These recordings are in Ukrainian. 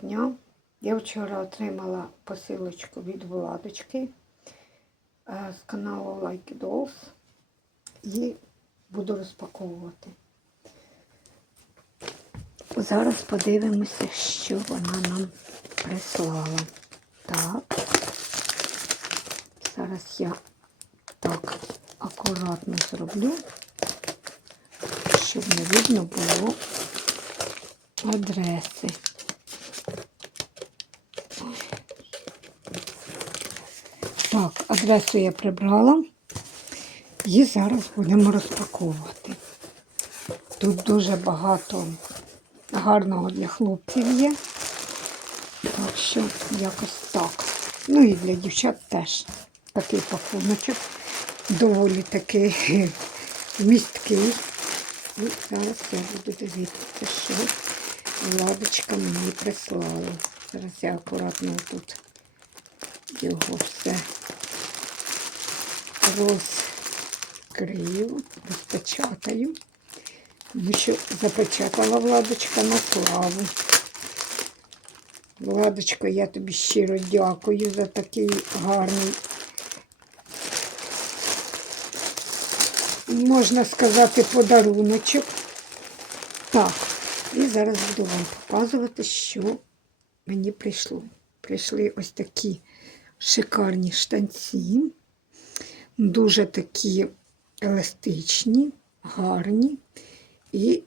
дня. Я вчора отримала посилочку від Владочки е, з каналу Like Dolls і буду розпаковувати. Зараз подивимося, що вона нам прислала. Так. Зараз я так акуратно зроблю, щоб не видно було адреси. Так, адресу я прибрала і зараз будемо розпаковувати. Тут дуже багато гарного для хлопців є. Так що якось так. Ну і для дівчат теж такий пакуночок. Доволі такий місткий. І зараз я буду дивитися, що Владочка мені прислала. Зараз я акуратно тут його все розкрию, розпечатаю. Тому що запечатала Владочка на славу. Владочко, я тобі щиро дякую за такий гарний, можна сказати, подаруночок. Так, і зараз буду вам показувати, що мені прийшло. Прийшли ось такі шикарні штанці, дуже такі еластичні, гарні і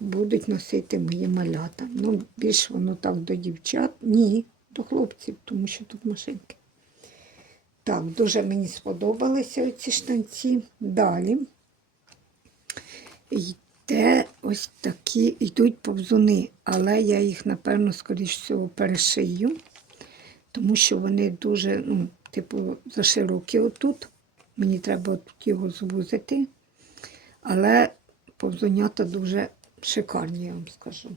будуть носити мої малята. Ну, більш воно так до дівчат, ні, до хлопців, тому що тут машинки. Так, дуже мені сподобалися ці штанці. Далі йде ось такі, йдуть повзуни, але я їх, напевно, скоріш всього, перешию, тому що вони дуже, ну, типу, заширокі отут. Мені треба тут його звузити. Але повзунята дуже шикарні, я вам скажу.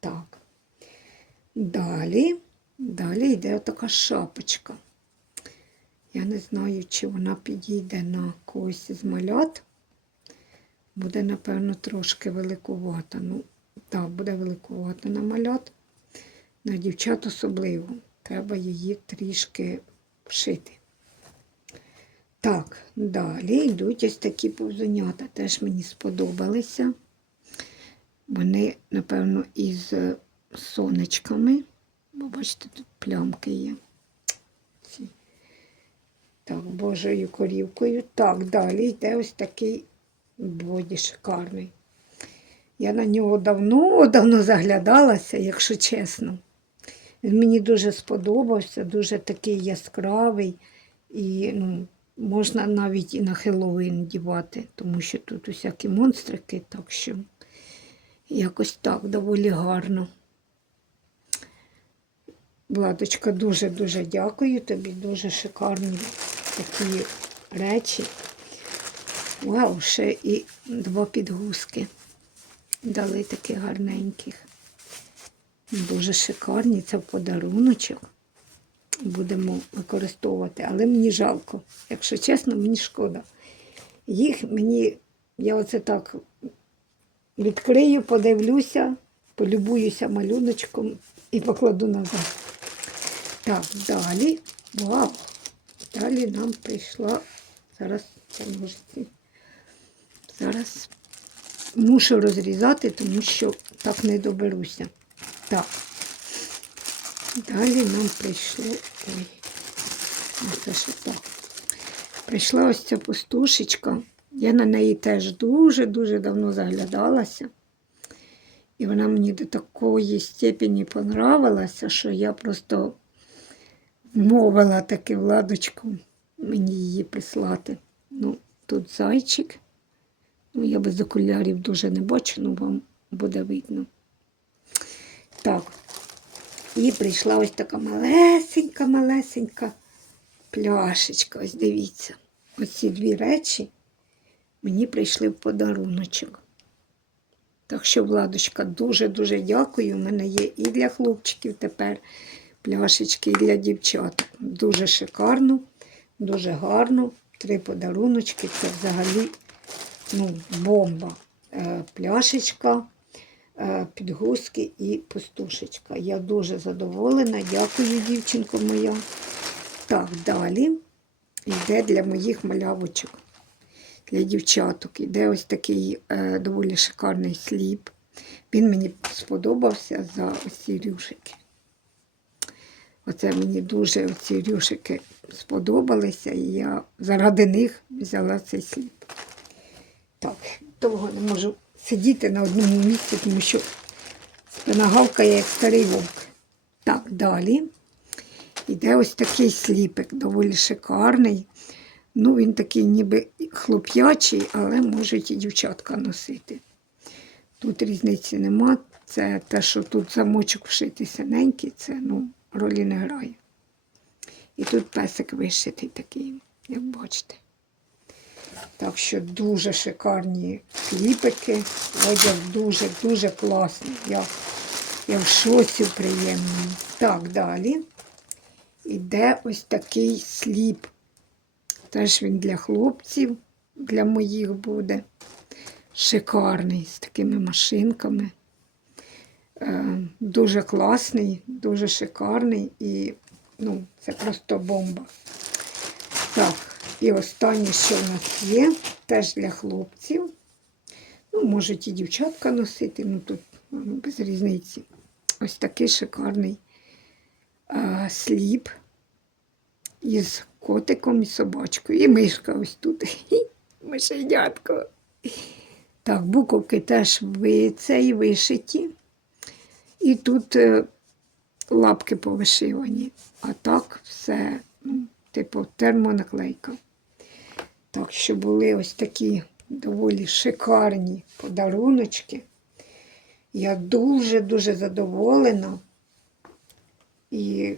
Так. Далі, далі йде така шапочка. Я не знаю, чи вона підійде на когось з малят. Буде, напевно, трошки великувата. Ну, так, буде великувата на малят. На дівчат особливо. Треба її трішки вшити. Так, далі йдуть ось такі повзунята. Теж мені сподобалися. Вони, напевно, із сонечками. Бо бачите, тут плямки є. Ці. Так, божою корівкою. Так, далі йде ось такий боді шикарний. Я на нього давно-давно заглядалася, якщо чесно. Він мені дуже сподобався, дуже такий яскравий. І ну, можна навіть і на Хеллоуін дівати, тому що тут усякі монстрики, так що якось так доволі гарно. Владочка, дуже-дуже дякую тобі, дуже шикарні такі речі. Вау, ще і два підгузки. Дали таких гарненьких. Дуже шикарні, це в подаруночок. Будемо використовувати, але мені жалко. Якщо чесно, мені шкода. Їх мені, я оце так відкрию, подивлюся, полюбуюся малюночком і покладу назад. Так, далі. Вау! Далі нам прийшла. Зараз це ножиці. Зараз мушу розрізати, тому що так не доберуся. Так. Далі нам прийшло. Ой, ну, це що так. Прийшла ось ця пустушечка. Я на неї теж дуже-дуже давно заглядалася. І вона мені до такої степені понравилася, що я просто вмовила таки владочку мені її прислати. Ну, тут зайчик. Ну, я без окулярів дуже не бачу, ну вам буде видно. Так. І прийшла ось така малесенька-малесенька пляшечка. Ось дивіться. Оці дві речі мені прийшли в подаруночок. Так що, Владочка, дуже-дуже дякую. У мене є і для хлопчиків тепер пляшечки, і для дівчат. Дуже шикарно, дуже гарно. Три подаруночки. Це взагалі ну, бомба. Е, Пляшечка, підгузки і пустушечка. Я дуже задоволена. Дякую, дівчинко моя. Так, далі йде для моїх малявочок, для дівчаток. Іде ось такий е, доволі шикарний сліп. Він мені сподобався за оці рюшики. Оце мені дуже ці рюшики сподобалися, і я заради них взяла цей сліп. Так, довго не можу сидіти на одному місці, тому що спина гавкає, як старий вовк. Так, далі. Іде ось такий сліпик, доволі шикарний. Ну, він такий ніби хлоп'ячий, але можуть і дівчатка носити. Тут різниці нема. Це те, що тут замочок вшитий синенький, це ну, ролі не грає. І тут песик вишитий такий, як бачите. Так що дуже шикарні кліпики. Одяг дуже-дуже класний. Я, я в шоці приємному. Так, далі. Іде ось такий сліп. Теж він для хлопців, для моїх буде. Шикарний, з такими машинками. Е, дуже класний, дуже шикарний і ну, це просто бомба. Так, і останнє, що в нас є, теж для хлопців. Ну, можуть і дівчатка носити, ну тут ну, без різниці. Ось такий шикарний а, сліп із котиком і собачкою. І мишка ось тут. Мишенятко. Так, буковки теж ви цей вишиті. І тут е, лапки повишивані. А так все, ну, типу, термонаклейка. Так що були ось такі доволі шикарні подаруночки. Я дуже-дуже задоволена. І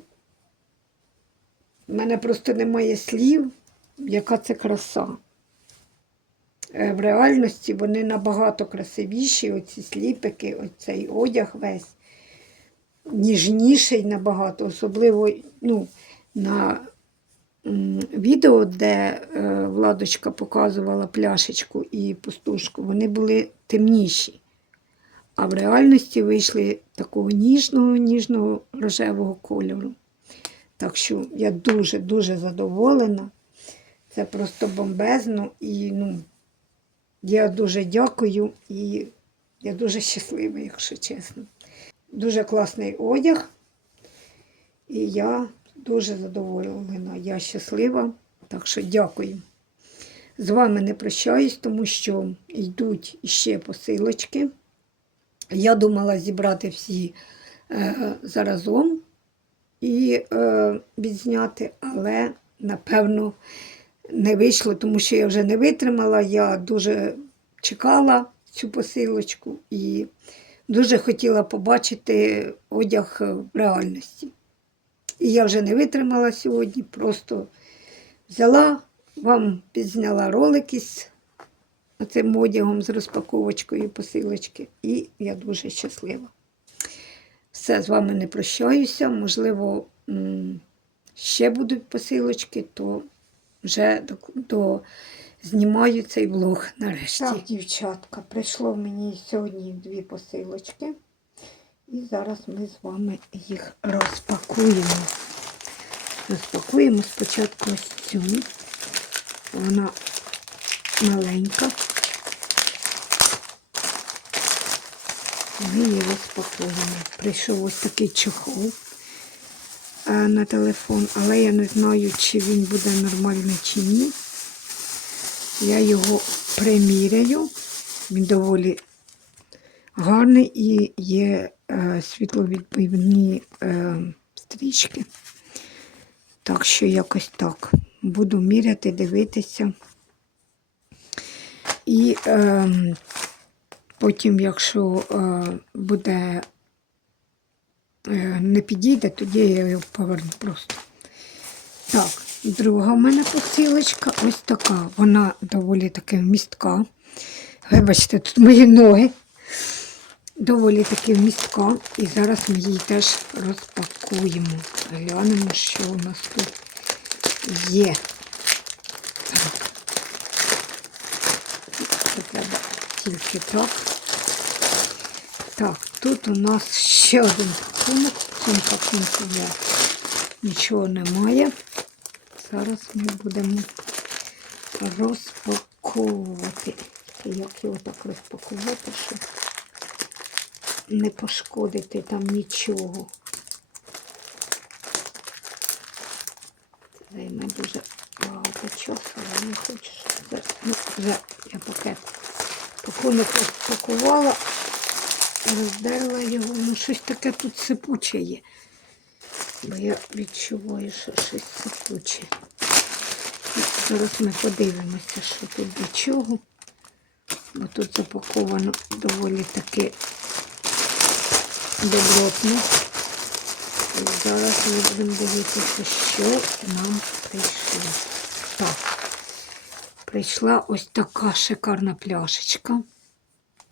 в мене просто немає слів, яка це краса. Е, В реальності вони набагато красивіші, оці сліпики, оцей одяг весь ніжніший набагато, особливо ну, на відео, де е, Владочка показувала пляшечку і пустушку, вони були темніші. А в реальності вийшли такого ніжного, ніжного рожевого кольору. Так що я дуже-дуже задоволена. Це просто бомбезно і ну, я дуже дякую і я дуже щаслива, якщо чесно. Дуже класний одяг. І я дуже задоволена. Я щаслива. Так що дякую. З вами не прощаюсь, тому що йдуть ще посилочки. Я думала зібрати всі е, заразом і е, відзняти, але, напевно, не вийшло, тому що я вже не витримала. Я дуже чекала цю посилочку і дуже хотіла побачити одяг в реальності. І я вже не витримала сьогодні, просто взяла, вам підзняла ролик із цим одягом з розпаковочкою посилочки, і я дуже щаслива. Все, з вами не прощаюся. Можливо, ще будуть посилочки, то вже до, до знімаю цей влог нарешті. Так, дівчатка, прийшло мені сьогодні дві посилочки. І зараз ми з вами їх розпакуємо. Розпакуємо спочатку ось цю. Вона маленька. Ми її розпакуємо. Прийшов ось такий чохол е, на телефон, але я не знаю, чи він буде нормальний чи ні. Я його приміряю. Він доволі гарний і є е, світловідбивні е, стрічки. Так що якось так. Буду міряти, дивитися. І е, потім, якщо е, буде е, не підійде, тоді я його поверну просто. Так, друга в мене посилочка ось така. Вона доволі таки містка. Вибачте, тут мої ноги. Доволі таки містка. І зараз ми її теж розпакуємо. Глянемо, що у нас тут є. Так. Це треба тільки так. Так, тут у нас ще один пакунок. В цьому пакунку я нічого немає. Зараз ми будемо розпаковувати. Як його так розпакувати, щоб не пошкодити там нічого. Займе дуже багато часу, але не хочу. Ну, вже я пакет пакунок розпакувала, роздерла його, ну щось таке тут сипуче є. Бо я відчуваю, що щось сипуче. Ну, Зараз ми подивимося, що тут до чого. Бо тут запаковано доволі таки добротно. Зараз ми будемо дивитися, що нам прийшло. Так, прийшла ось така шикарна пляшечка.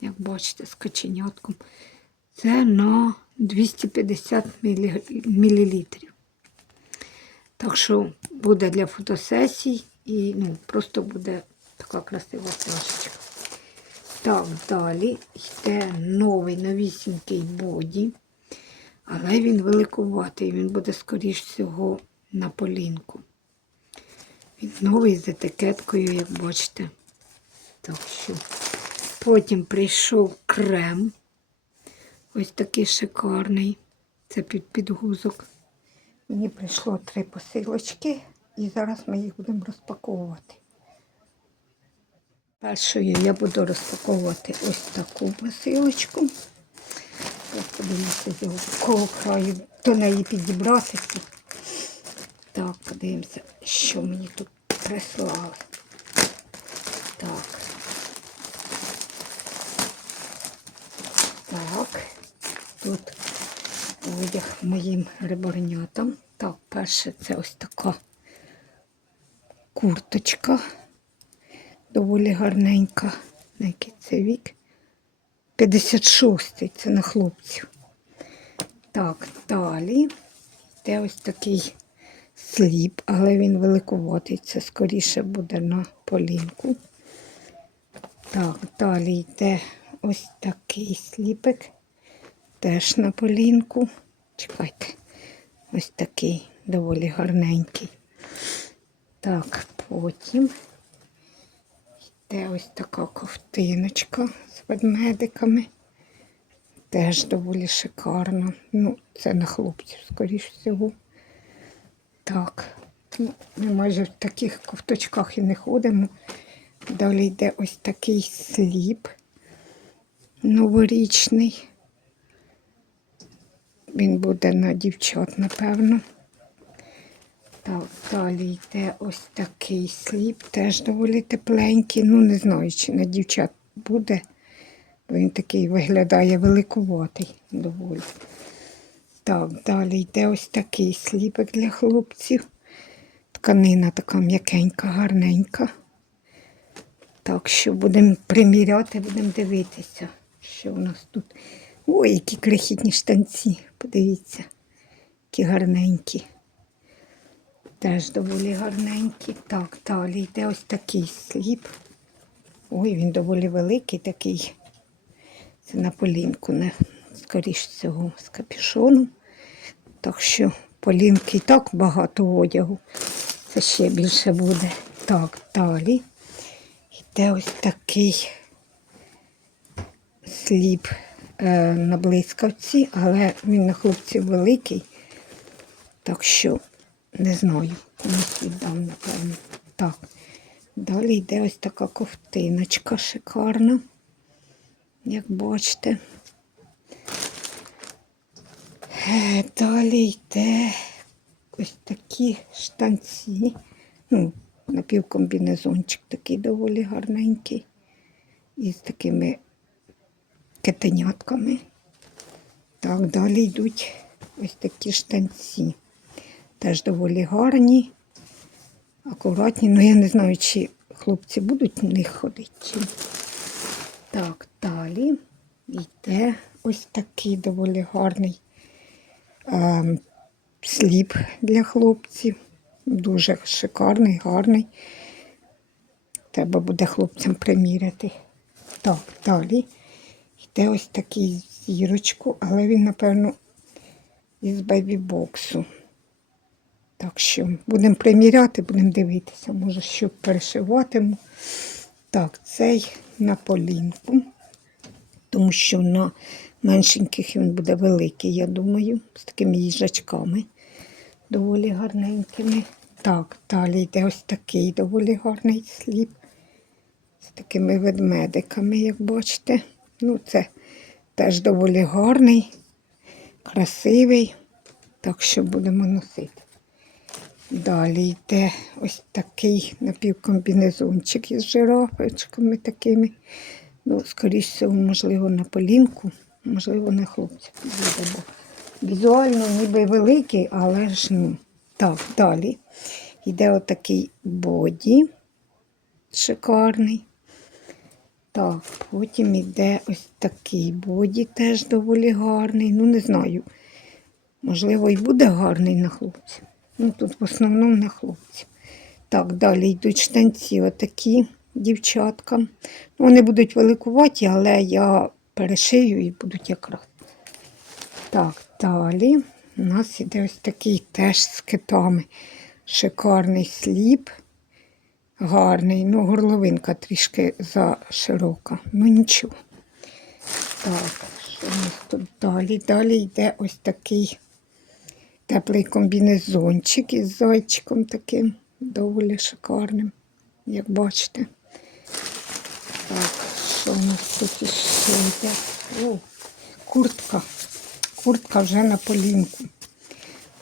Як бачите, з каченятком. Це на 250 мл. Так що буде для фотосесій і ну, просто буде така красива пляшечка. Так, далі йде новий новісінький боді, але він великуватий, він буде, скоріш всього, на полінку. Він новий з етикеткою, як бачите. Так що. Потім прийшов крем. Ось такий шикарний. Це під підгузок. Мені прийшло три посилочки, і зараз ми їх будемо розпаковувати. Першою я буду розпаковувати ось таку посилочку. Я подивимося з якого краю до неї підібратися. Так, подивимося, що мені тут прислали. Так. Так, тут одяг моїм риборнятам. Так, перше це ось така курточка. Доволі гарненька. На який це вік? 56-й, це на хлопців. Так, далі. Йде ось такий сліп, але він великоватий. Це скоріше буде на полінку. Так, далі йде ось такий сліпик. Теж на полінку. Чекайте, ось такий доволі гарненький. Так, потім йде ось така ковтиночка з ведмедиками. Теж доволі шикарна. Ну, це на хлопців, скоріш всього. Так, ну, ми майже в таких ковточках і не ходимо. Далі йде ось такий сліп новорічний. Він буде на дівчат, напевно. Так, далі йде ось такий сліп, теж доволі тепленький. Ну, не знаю, чи на дівчат буде, бо він такий виглядає великуватий доволі. Так, далі йде ось такий сліпик для хлопців. Тканина така м'якенька, гарненька. Так що будемо приміряти, будемо дивитися, що у нас тут. Ой, які крихітні штанці. Подивіться, які гарненькі. Теж доволі гарненькі. Так, далі йде ось такий сліп. Ой, він доволі великий такий. Це на полінку, не скоріш всього, з капюшоном. Так що полінки і так багато одягу. Це ще більше буде. Так, далі. Йде ось такий сліп е, на блискавці, але він на хлопців великий. Так що не знаю, комусь віддам, напевно. Так. Далі йде ось така ковтиночка шикарна, як бачите. Е, Далі йде ось такі штанці. Ну, напівкомбінезончик такий доволі гарненький. Із такими кетенятками. Так, далі йдуть ось такі штанці. Теж доволі гарні, акуратні. Ну, я не знаю, чи хлопці будуть в них ходити. Так, далі йде ось такий доволі гарний е, сліп для хлопців. Дуже шикарний, гарний. Треба буде хлопцям приміряти. Так, далі йде ось такий зірочку, але він, напевно, із бейбі-боксу. Так що будемо приміряти, будемо дивитися, може, що перешиватиму. Так, цей на полінку, тому що на меншеньких він буде великий, я думаю, з такими їжачками доволі гарненькими. Так, далі йде ось такий доволі гарний сліп. З такими ведмедиками, як бачите. Ну, це теж доволі гарний, красивий. Так що будемо носити. Далі йде ось такий напівкомбінезончик із жирафочками такими. Ну, скоріш всього, можливо, на полінку, можливо, на хлопця. Візуально ніби великий, але ж ну. Так, далі йде отакий боді шикарний. Так, потім йде ось такий боді, теж доволі гарний. Ну, не знаю. Можливо, і буде гарний на хлопців. Ну, тут в основному на хлопців. Так, далі йдуть штанці отакі дівчатка. Ну, Вони будуть великуваті, але я перешию і будуть якраз. Так, далі у нас іде ось такий теж з китами. Шикарний сліп. Гарний, ну, горловинка трішки заширока. Ну нічого. Так, що у нас тут далі? Далі йде ось такий теплий комбінезончик із зайчиком таким доволі шикарним, як бачите. Так, що у нас тут іще йде? О, куртка. Куртка вже на полінку.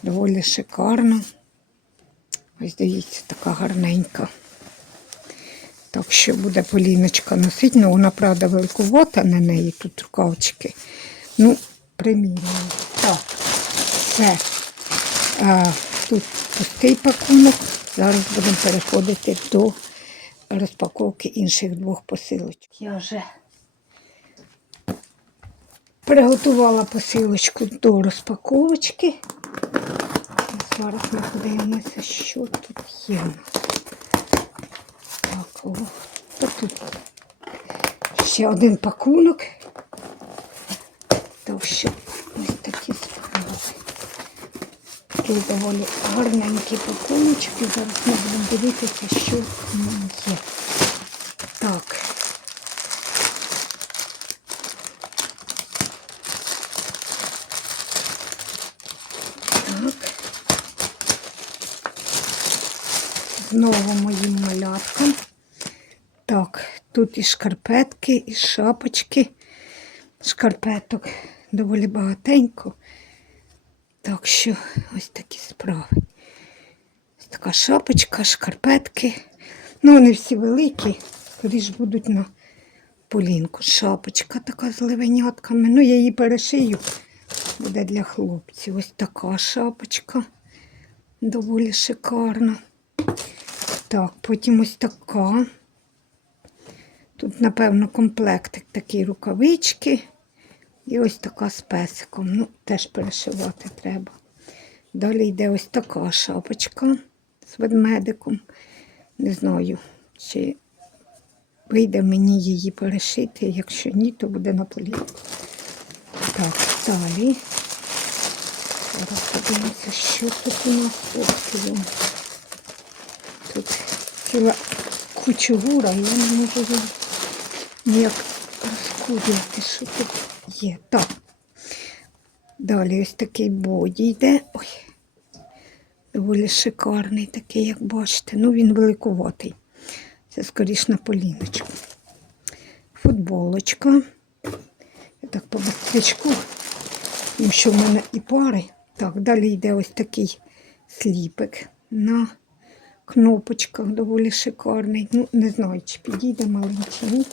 Доволі шикарна. Ось дивіться, така гарненька. Так що буде поліночка носити. Ну, вона, правда, великувата на неї тут рукавчики. Ну, приміряємо. Так, це а, тут пустий пакунок. Зараз будемо переходити до розпаковки інших двох посилочок. Я вже приготувала посилочку до розпаковочки. Зараз ми подивимося, що тут є. Так, о, тут ще один пакунок. Що ось справи. Такі доволі гарненькі пакуночки. Зараз ми будемо дивитися, що в є. Так. Так. Знову моїм маляткам. Так, тут і шкарпетки, і шапочки. Шкарпеток доволі багатенько. Так що ось такі справи. Ось така шапочка, шкарпетки. Ну, вони всі великі, скоріш будуть на полінку. Шапочка така з ливенятками. Ну, я її перешию. Буде для хлопців. Ось така шапочка. Доволі шикарна. Так, потім ось така. Тут, напевно, комплектик такі рукавички. І ось така з песиком. Ну, теж перешивати треба. Далі йде ось така шапочка з ведмедиком. Не знаю, чи вийде мені її перешити. Якщо ні, то буде на полі. Так, далі. Зараз подивимося, що тут у нас Ох, Тут ціла кучугура, я не можу ніяк розкудувати, що тут є. Так. Далі ось такий боді йде. Ой, доволі шикарний такий, як бачите. Ну, він великуватий. Це скоріш на поліночку. Футболочка. Я так по быстрячку, тому що в мене і пари. Так, далі йде ось такий сліпик на кнопочках, доволі шикарний. Ну, не знаю, чи підійде маленький.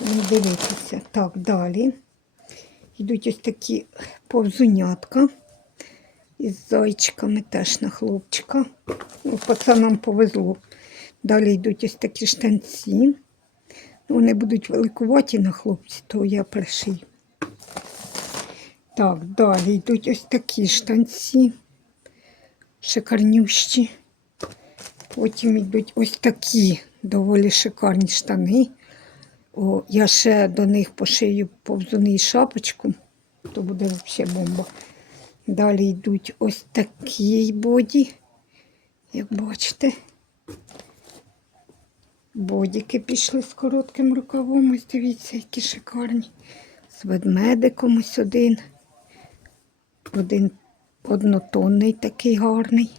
Будемо дивитися. Так, далі. Йдуть ось такі повзунятка із зайчиками теж на хлопчика. Ну, пацанам повезло. Далі йдуть ось такі штанці. Вони будуть великуваті на хлопці, то я пришию. Так, далі йдуть ось такі штанці, шикарнющі. Потім йдуть ось такі доволі шикарні штани. О, я ще до них пошию повзуни і шапочку, то буде взагалі бомба. Далі йдуть ось такі боді, як бачите. Бодіки пішли з коротким рукавом. Ось дивіться, які шикарні. З ведмедиком ось один. Один однотонний такий гарний.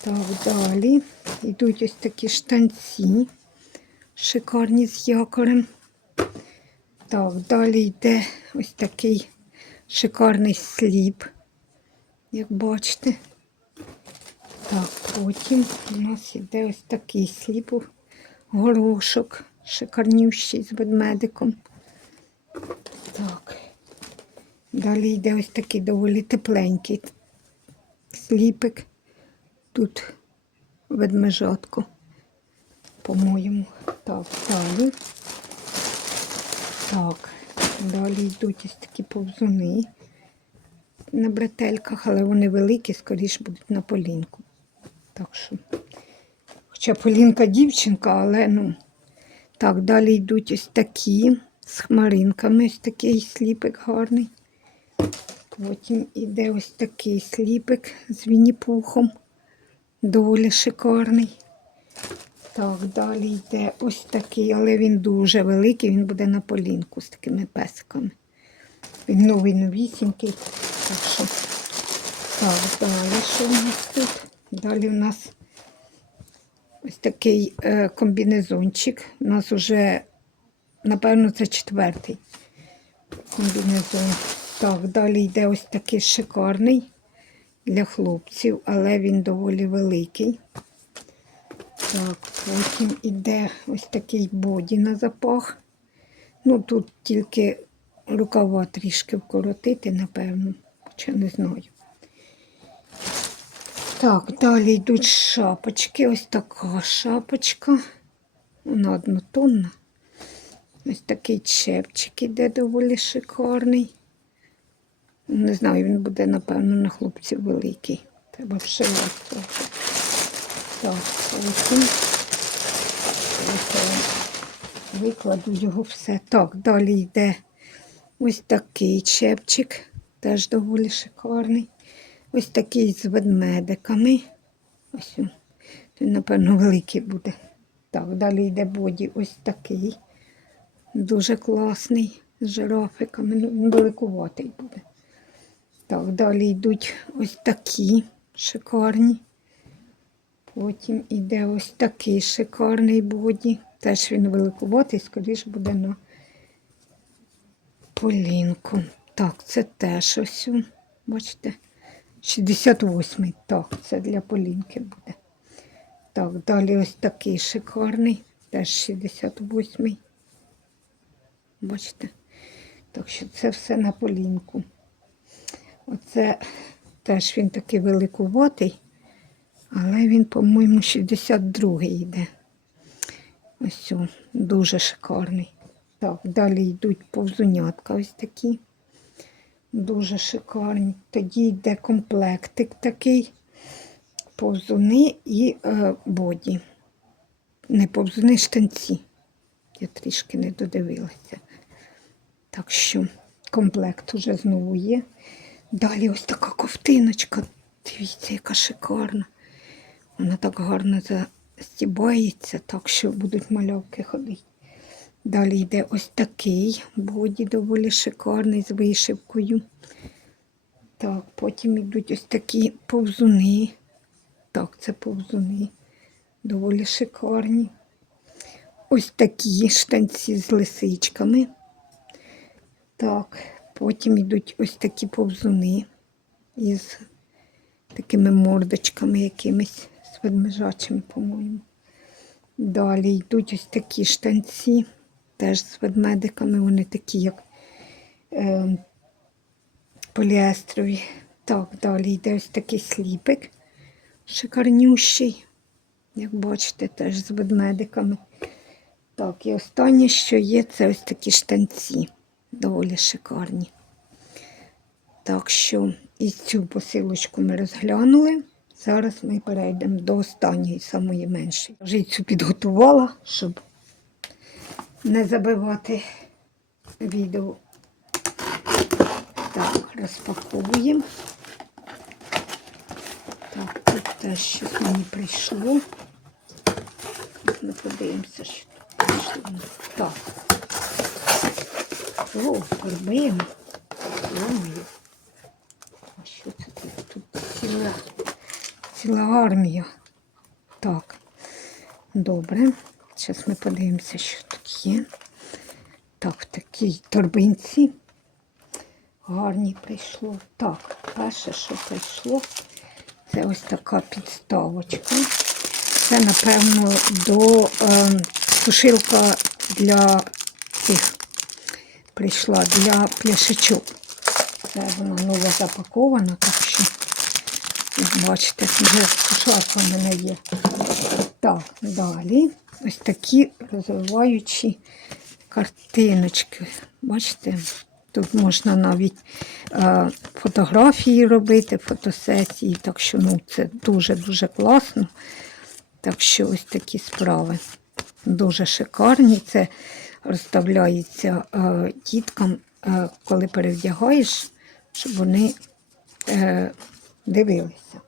Так, далі йдуть ось такі штанці, шикарні з якорем. Так, далі йде ось такий шикарний сліп, як бачите. Так, потім у нас йде ось такий сліп, горошок, шикарнющий з ведмедиком. Так. Далі йде ось такий доволі тепленький сліпик. Тут ведмежатко, по-моєму. Так, далі. Так, далі йдуть ось такі повзуни на бретельках, але вони великі, скоріш будуть на полінку. Так що, хоча полінка дівчинка, але ну. Так, далі йдуть ось такі з хмаринками, ось такий сліпик гарний. Потім іде ось такий сліпик з вініпухом. Доволі шикарний. Так, далі йде ось такий, але він дуже великий, він буде на полінку з такими песиками. Він новий новісінький. Так що, так, далі що у нас тут? Далі у нас ось такий е, комбінезончик. У нас вже, напевно, це четвертий комбінезон. Так, далі йде ось такий шикарний для хлопців, але він доволі великий. Так, потім іде ось такий боді на запах. Ну, тут тільки рукава трішки вкоротити, напевно, хоча не знаю. Так, далі йдуть шапочки. Ось така шапочка. Вона однотонна. Ось такий чепчик іде доволі шикарний. Не знаю, він буде, напевно, на хлопців великий. Треба вшивати. Так, потім викладу його все. Так, далі йде ось такий чепчик, теж доволі шикарний. Ось такий з ведмедиками. Ось він, напевно, великий буде. Так, далі йде боді ось такий. Дуже класний, з жирафиками. Ну, великуватий буде. Так, далі йдуть ось такі шикарні. Потім іде ось такий шикарний боді. Теж він великуватий, скоріш буде на полінку. Так, це теж ось, бачите, 68-й. Так, це для полінки буде. Так, далі ось такий шикарний, теж 68-й. Бачите? Так що це все на полінку. Оце теж він такий великуватий, але він, по-моєму, 62-й йде. Ось дуже шикарний. Так, далі йдуть повзунятка ось такі. Дуже шикарні. Тоді йде комплектик такий, повзуни і е, боді. Не повзуни, штанці. Я трішки не додивилася. Так що комплект уже знову є. Далі ось така ковтиночка. Дивіться, яка шикарна. Вона так гарно застібається, так що будуть малявки ходити. Далі йде ось такий боді доволі шикарний з вишивкою. Так, потім йдуть ось такі повзуни. Так, це повзуни. Доволі шикарні. Ось такі штанці з лисичками. Так, потім йдуть ось такі повзуни із такими мордочками якимись, з ведмежачими, по-моєму. Далі йдуть ось такі штанці, теж з ведмедиками, вони такі, як е, поліестрові. Так, далі йде ось такий сліпик, шикарнющий, як бачите, теж з ведмедиками. Так, і останнє, що є, це ось такі штанці, доволі шикарні. Так що і цю посилочку ми розглянули. Зараз ми перейдемо до останньої, самої меншої. Вже цю підготувала, щоб не забивати відео. Так, розпаковуємо. Так, тут теж щось мені прийшло. Ми подивимося, що тут прийшло. Так. О, торбина. Ой. А що це тут? Тут ціла, ціла армія. Так. Добре. Зараз ми подивимося, що тут є. Так, в такій торбинці. Гарні прийшло. Так, перше, що прийшло, це ось така підставочка. Це, напевно, до е, сушилка для цих прийшла для пляшечок. Це вона нова запакована, так що, бачите, вже сушарка в мене є. Так, далі ось такі розвиваючі картиночки. Бачите, тут можна навіть е, фотографії робити, фотосесії, так що ну, це дуже-дуже класно. Так що ось такі справи. Дуже шикарні. Це розставляється е, діткам, е, коли перевдягаєш, щоб вони е, дивилися.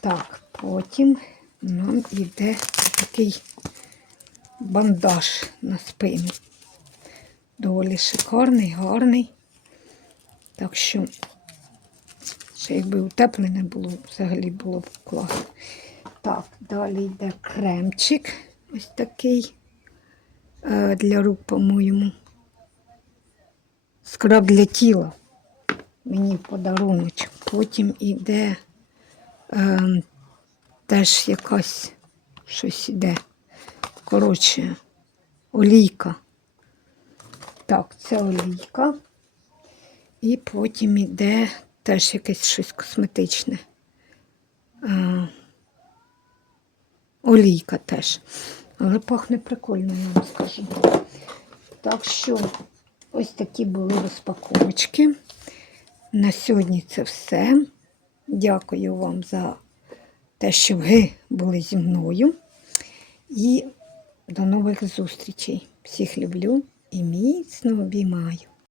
Так, потім нам йде такий бандаж на спину. Доволі шикарний, гарний. Так що, ще якби утеплене було, взагалі було б класно. Так, далі йде кремчик. Ось такий е, для рук, по-моєму. Скраб для тіла. Мені подаруночок. Потім іде е, теж якась щось іде. Коротше, олійка. Так, це олійка. І потім іде теж якесь щось косметичне. Е, олійка теж. Але пахне прикольно, я вам скажу. Так що ось такі були розпаковочки. На сьогодні це все. Дякую вам за те, що ви були зі мною. І до нових зустрічей. Всіх люблю і міцно обіймаю.